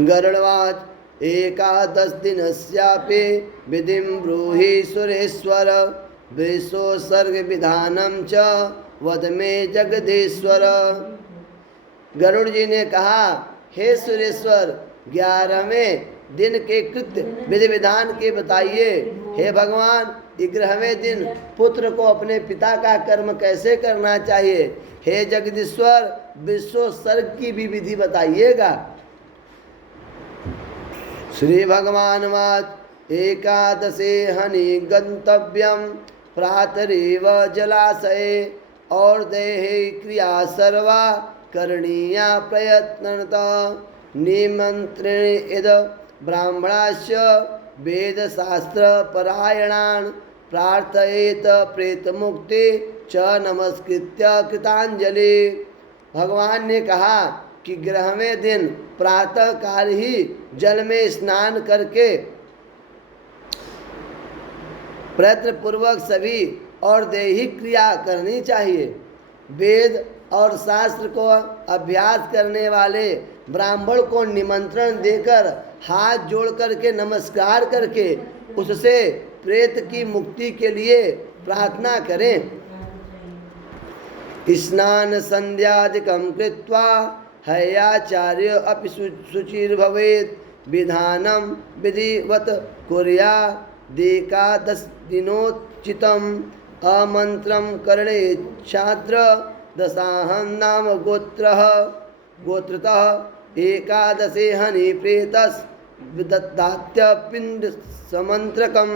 गरुड़वाच एकादश दिनस्यापि विधिं ब्रूहि सुरेश्वर वृषोत्सर्ग विधानम च वद मे जगदीश्वर। गरुड़ जी ने कहा, हे सुरेश्वर, 11वें दिन के कृत्य विधि विधान के बताइए। हे भगवान, 11वें दिन पुत्र को अपने पिता का कर्म कैसे करना चाहिए। हे जगदीश्वर, विश्वोत्सर्ग की भी विधि बताइएगा। श्री भगवान वाच एकादशे हनि गंतव्यम प्रातरेव जलाशये और देहे क्रिया सर्वा करणीया प्रयत्नतः निमंत्रण इद ब्राह्मणास्य वेदशास्त्र परायणान् प्रार्थयेत प्रेत मुक्ति च नमस्कृत्य कृतांजलि। भगवान ने कहा कि 11वें दिन प्रातः काल ही जल में स्नान करके प्रयत्न पूर्वक सभी और दैहिक क्रिया करनी चाहिए। वेद और शास्त्र को अभ्यास करने वाले ब्राह्मण को निमंत्रण देकर हाथ जोड़ करके नमस्कार करके उससे प्रेत की मुक्ति के लिए प्रार्थना करें। स्नान संध्यादिकं कृत्वा हयाचार्य अपि शुचिर्भवेत् विधानं विधिवत कुर्यादेकादश दिनोचितम् आमन्त्रं करणे छात्र दशाहं नाम गोत्रतः एकादशे हनि प्रेतस् दत्तात्य पिंड समंत्रकम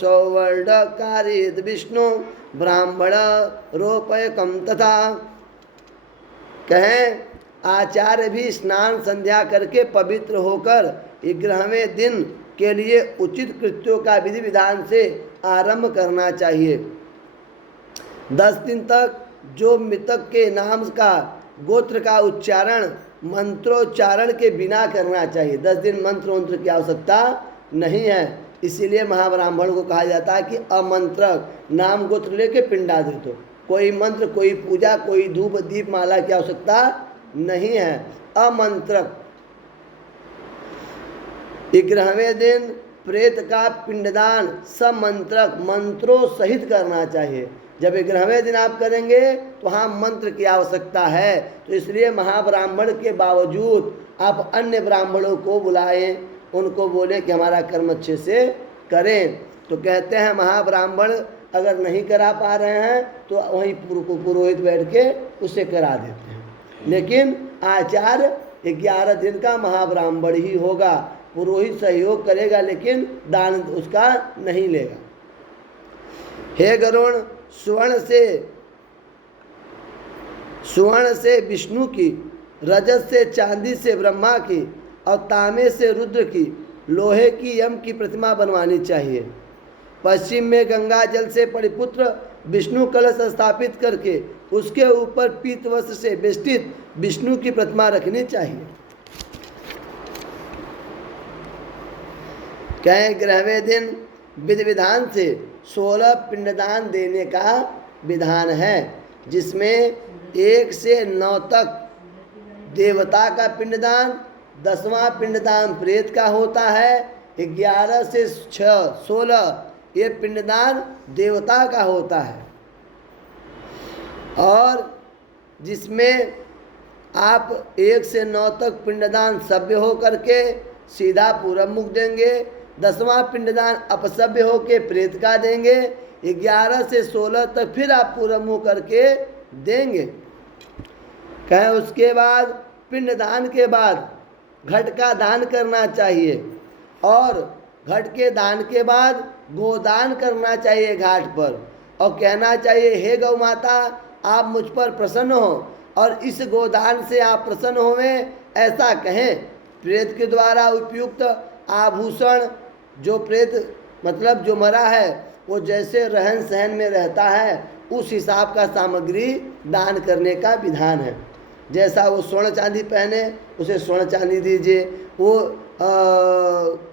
सौवर्णकारेद विष्णु ब्राह्मण रोपयकम। तथा कहें आचार्य भी स्नान संध्या करके पवित्र होकर 11वें दिन के लिए उचित कृत्यों का विधि विधान से आरंभ करना चाहिए। 10 दिन तक जो मृतक के नाम का गोत्र का उच्चारण मंत्रोच्चारण के बिना करना चाहिए। 10 दिन मंत्र की आवश्यकता नहीं है। इसीलिए महाब्राह्मण को कहा जाता है कि अमंत्रक, नाम गोत्र लेके पिंडादित हो। कोई मंत्र, कोई पूजा, कोई धूप दीप माला की आवश्यकता नहीं है। अमंत्रक 11वें दिन प्रेत का पिंडदान समंत्रक मंत्रों सहित करना चाहिए। जब 11वें दिन आप करेंगे तो वहाँ मंत्र की आवश्यकता है। तो इसलिए महाब्राह्मण के बावजूद आप अन्य ब्राह्मणों को बुलाएं, उनको बोले कि हमारा कर्म अच्छे से करें। तो कहते हैं महाब्राह्मण अगर नहीं करा पा रहे हैं तो वहीं पुरोहित बैठ के उसे करा देते हैं। लेकिन आचार्य 11 दिन का महाब्राह्मण ही होगा। पुरोहित सहयोग करेगा लेकिन दान उसका नहीं लेगा। हे गरुण, स्वर्ण से विष्णु की, रजत से चांदी से ब्रह्मा की और तांबे से रुद्र की, लोहे की यम की प्रतिमा बनवानी चाहिए। पश्चिम में गंगा जल से परिपुत्र विष्णु कलश स्थापित करके उसके ऊपर पीत वस्त्र से वेष्टित विष्णु की प्रतिमा रखनी चाहिए। कहें 11वें दिन विधि विधान से 16 पिंडदान देने का विधान है, जिसमें 1 से 9 तक देवता का पिंडदान, 10वां पिंडदान प्रेत का होता है, 11 से 16 ये पिंडदान देवता का होता है। और जिसमें आप 1 से 9 तक पिंडदान सभ्य हो करके सीधा पूरब मुख देंगे, 10वां पिंडदान अपसभ्य हो के प्रेत का देंगे, 11 से 16 तक फिर आप पूरब मुख करके देंगे। कहें उसके बाद पिंडदान के बाद घट का दान करना चाहिए और घट के दान के बाद गोदान करना चाहिए घाट पर, और कहना चाहिए हे गौ माता, आप मुझ पर प्रसन्न हो और इस गोदान से आप प्रसन्न होवें, ऐसा कहें। प्रेत के द्वारा उपयुक्त आभूषण, जो प्रेत मतलब जो मरा है वो जैसे रहन सहन में रहता है उस हिसाब का सामग्री दान करने का विधान है। जैसा वो स्वर्ण चांदी पहने उसे स्वर्ण चांदी दीजिए, वो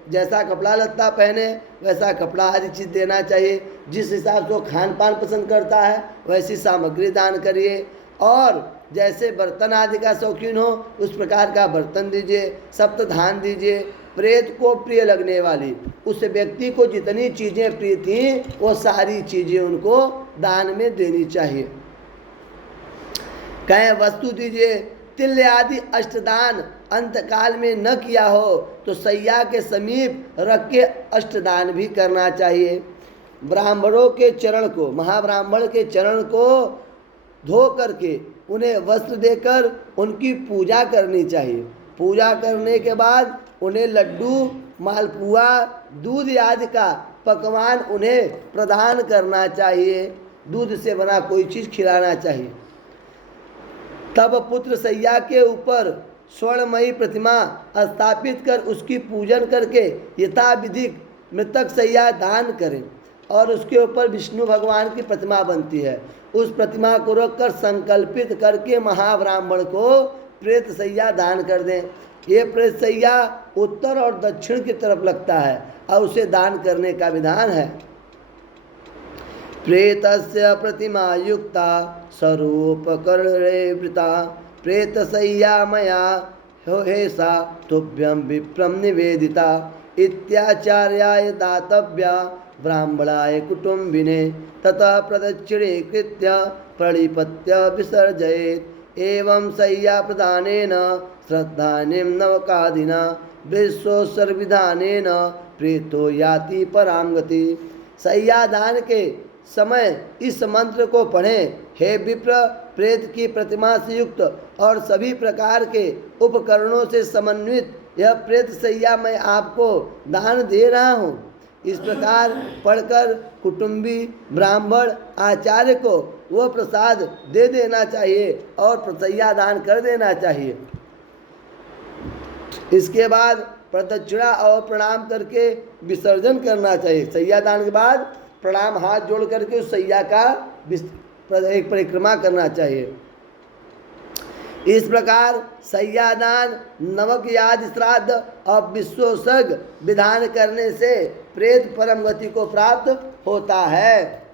जैसा कपड़ा लत्ता पहने वैसा कपड़ा आदि चीज़ देना चाहिए। जिस हिसाब से वो खान पान पसंद करता है वैसी सामग्री दान करिए। और जैसे बर्तन आदि का शौकीन हो उस प्रकार का बर्तन दीजिए, सप्तधान दीजिए। प्रेत को प्रिय लगने वाली, उस व्यक्ति को जितनी चीज़ें प्रिय थीं वो सारी चीज़ें उनको दान में देनी चाहिए। कहें वस्तु दीजिए, तिल्य आदि अष्टदान अंतकाल में न किया हो तो सैया के समीप रख के अष्टदान भी करना चाहिए। ब्राह्मणों के चरण को, महाब्राह्मण के चरण को धो करके उन्हें वस्त्र देकर उनकी पूजा करनी चाहिए। पूजा करने के बाद उन्हें लड्डू, मालपुआ, दूध आदि का पकवान उन्हें प्रदान करना चाहिए। दूध से बना कोई चीज़ खिलाना चाहिए। तब पुत्र सैया के ऊपर स्वर्णमयी प्रतिमा स्थापित कर उसकी पूजन करके यथाविधिक मृतक सैया दान करें। और उसके ऊपर विष्णु भगवान की प्रतिमा बनती है, उस प्रतिमा को रखकर संकल्पित करके महाब्राह्मण को प्रेत सैया दान कर दें। ये प्रेत सैया उत्तर और दक्षिण की तरफ लगता है और उसे दान करने का विधान है। प्रेतस्य प्रतिमा युक्ता स्वरूपकर्णे वृता प्रेतशय्या मया हेसा तुभ्यं विप्रं निवेदिता इत्याचार्याय दातव्या ब्राह्मणाय कुटुम्बिने ततः प्रदक्षिणे कृत्य प्रणिपत्य विसर्जयेत्। एवं शय्या प्रदानेन श्रद्धानीं नवकादिना विश्वोत्सर्गविधानेन प्रेतो याति परां गति। शय्या दान के समय इस मंत्र को पढ़ें। हे विप्र, प्रेत की प्रतिमा से युक्त और सभी प्रकार के उपकरणों से समन्वित यह प्रेत शैया मैं आपको दान दे रहा हूँ। इस प्रकार पढ़कर कुटुंबी ब्राह्मण आचार्य को वह प्रसाद दे देना चाहिए और प्रसैया दान कर देना चाहिए। इसके बाद प्रदक्षिणा और प्रणाम करके विसर्जन करना चाहिए। सैया दान के बाद प्रणाम हाथ जोड़ करके उस सैया का एक परिक्रमा करना चाहिए। इस प्रकार सैयादान, नवक याद श्राद्ध और विश्वोत्सर्ग विधान करने से प्रेत परम गति को प्राप्त होता है।